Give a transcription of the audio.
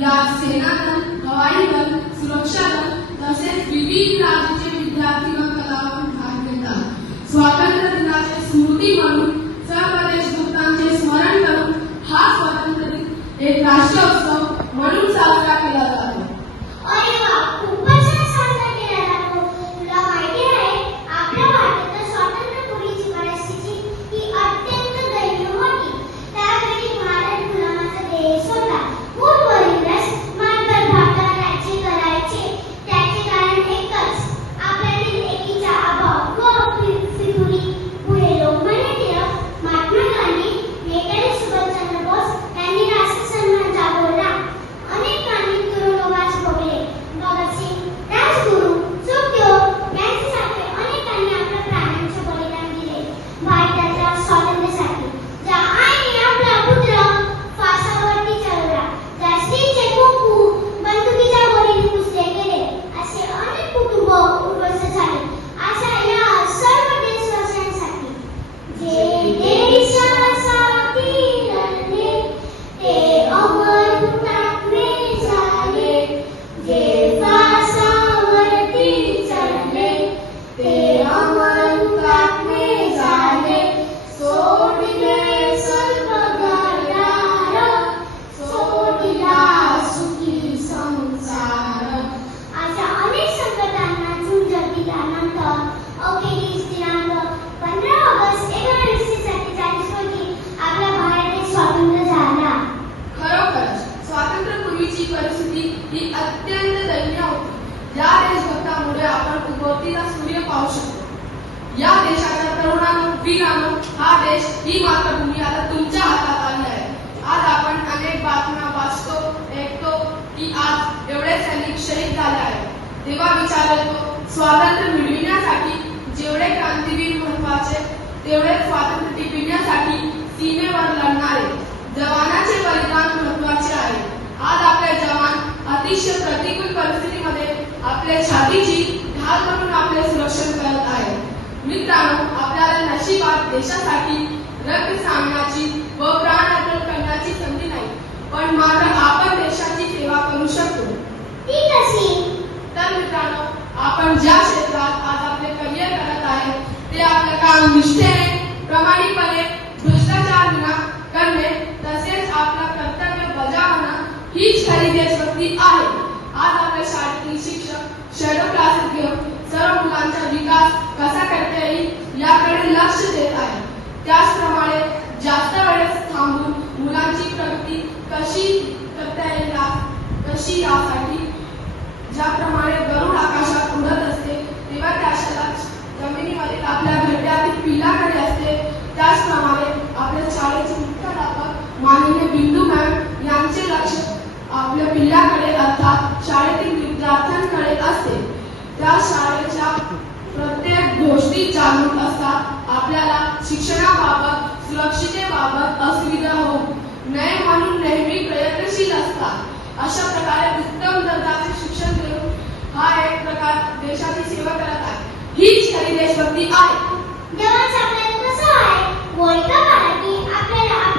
यात सेनादल, हवाई दल, सुरक्षा दल तसेच विविध राज्याचे विद्यार्थी व कलावंत भाग घेतात। स्वातंत्र्य दिनाची स्मृती म्हणून सर्व देशभक्तांचे स्मरण करून हा स्वातंत्र्य दिन एक राष्ट्रोत्सव म्हणून साजरा केला जातो। अरे वा, खूपच छान साजरा केला जातो। तुला माहिती आहे, आपल्या भारतात स्वातंत्र्यपूर्वीची परिस्थिती ही अत्यंत दयनीय होती। त्यावेळी भारत गुलामाचा देश होता। पूर्ववरील मात्र भारताला राज्य करायचे त्याचे कारण एकच, आपल्यातील एकीचा अभाव व फितुरी। पुढे लोकमान्य टिळक, महात्मा गांधी, नेताजी सुभाषचंद्र बोस यांनी राष्ट्रसन्मान जागवला। अनेक क्रांती तुरुंगवास भोगले। भगतसिंग, राजगुरू, सुखदेव यांच्यासारखे अनेकांनी आपल्या प्राणांचे बलिदान दिले भारताच्या स्वातंत्र्यासाठी। ज्या आईने आपला पुत्र फासावरती चढवला, ज्या स्त्रीचे कुंकू बंदुकीच्या वरील पुसले गेले, असे अनेक कुटुंब उद्ध्वस्त झाले। अशा या सर्व देशवासियांसाठी जे देशासाठी लढले ते अमर हुतात्मे झाले, जे फासावरती चढले ते अमर हुतात्मे झाले। सोडिले सर्व घरदार, सोडिला सुखी संसार। अशा अनेक संकटांना झुंज दिल्यानंतर अखेरीस दिनांक 15 ऑगस्ट 1947 रोजी आपला भारत देश स्वतंत्र झाला। खरोखरच स्वातंत्र्यपूर्वीची परिस्थिती ही अत्यंत दयनीय होती। या देशभक्तामुळे आपण उगवतीचा सूर्य पाहू शकतो। या देशाच्या तरुणांनो, वीरांनो, हा देश ही मातृभूमी आता तुमच्या हातात आली आहे। आज आपण अनेक बातम्या वाचतो, ऐकतो की आज एवढे सैनिक शहीद झाले आहेत। तेव्हा विचार येतो, स्वातंत्र्य मिळविण्यासाठी जेवढे क्रांतीवीर महत्वाचे, तेवढे स्वातंत्र्य टिकविण्यासाठी सीमेवर लढणारे जवानांचे बलिदान महत्वाचे आहे। आज आपले जवान अतिशय प्रतिकूल परिस्थितीमध्ये आपल्या छातीची ढाल म्हणून आपले संरक्षण करत आहेत। मित्रांनो, आपल्याला नशिबात देशासाठी रक्त सांगण्याची व प्राण अर्पण करण्याची संधी नाही, पण मात्र आपण देशाची सेवा करू शकतो। ती कशी? तर मित्रांनो, आपण ज्या क्षेत्रात आज आपले करिअर करत आहे ते आपलं काम निष्ठेने, प्रामाणिकपणे, भ्रष्टाचार विना करणे तसेच आपलं कर्तव्य बजावणं हीच खरी देशभक्ती आहे। आज आपल्या शाळेतील शिक्षक शॅडो क्लासेस घेऊन सर्व मुलांचा विकास कसा करता येईल याकडे लक्ष देत आहेत। त्याचप्रमाणे जास्त वेळेस थांबून मुलांची प्रगती कशी करता येईल कशी यासाठी ज्याप्रमाणे गरुड आकाशात उडत असते तेव्हा त्याला जमिनीवरील आपल्या घरट्यातील पिल्लाकडे असते, त्याचप्रमाणे आपल्या शाळेचे मुख्याध्यापक माननीय बिंदू मॅम यांचे लक्ष आपल्या पिल्लाकडे अर्थात शाळेतील विद्यार्थ्यांकडे असते। त्या शाळेच्या प्रत्येक गोष्टी जाणून असतात। आपल्याला शिक्षणाबाबत, सुरक्षितेबाबत असुविधा होऊ नये म्हणून नेहमी प्रयत्नशील असतात। अशा प्रकारे उत्तम दर्जाचे शिक्षण देऊन हा एक प्रकार देशाची सेवा करत आहे। हीच खरी देशभक्ती आहे। जवान आपल्याला कसं आहे? बोलका बाळांनी आपल्याला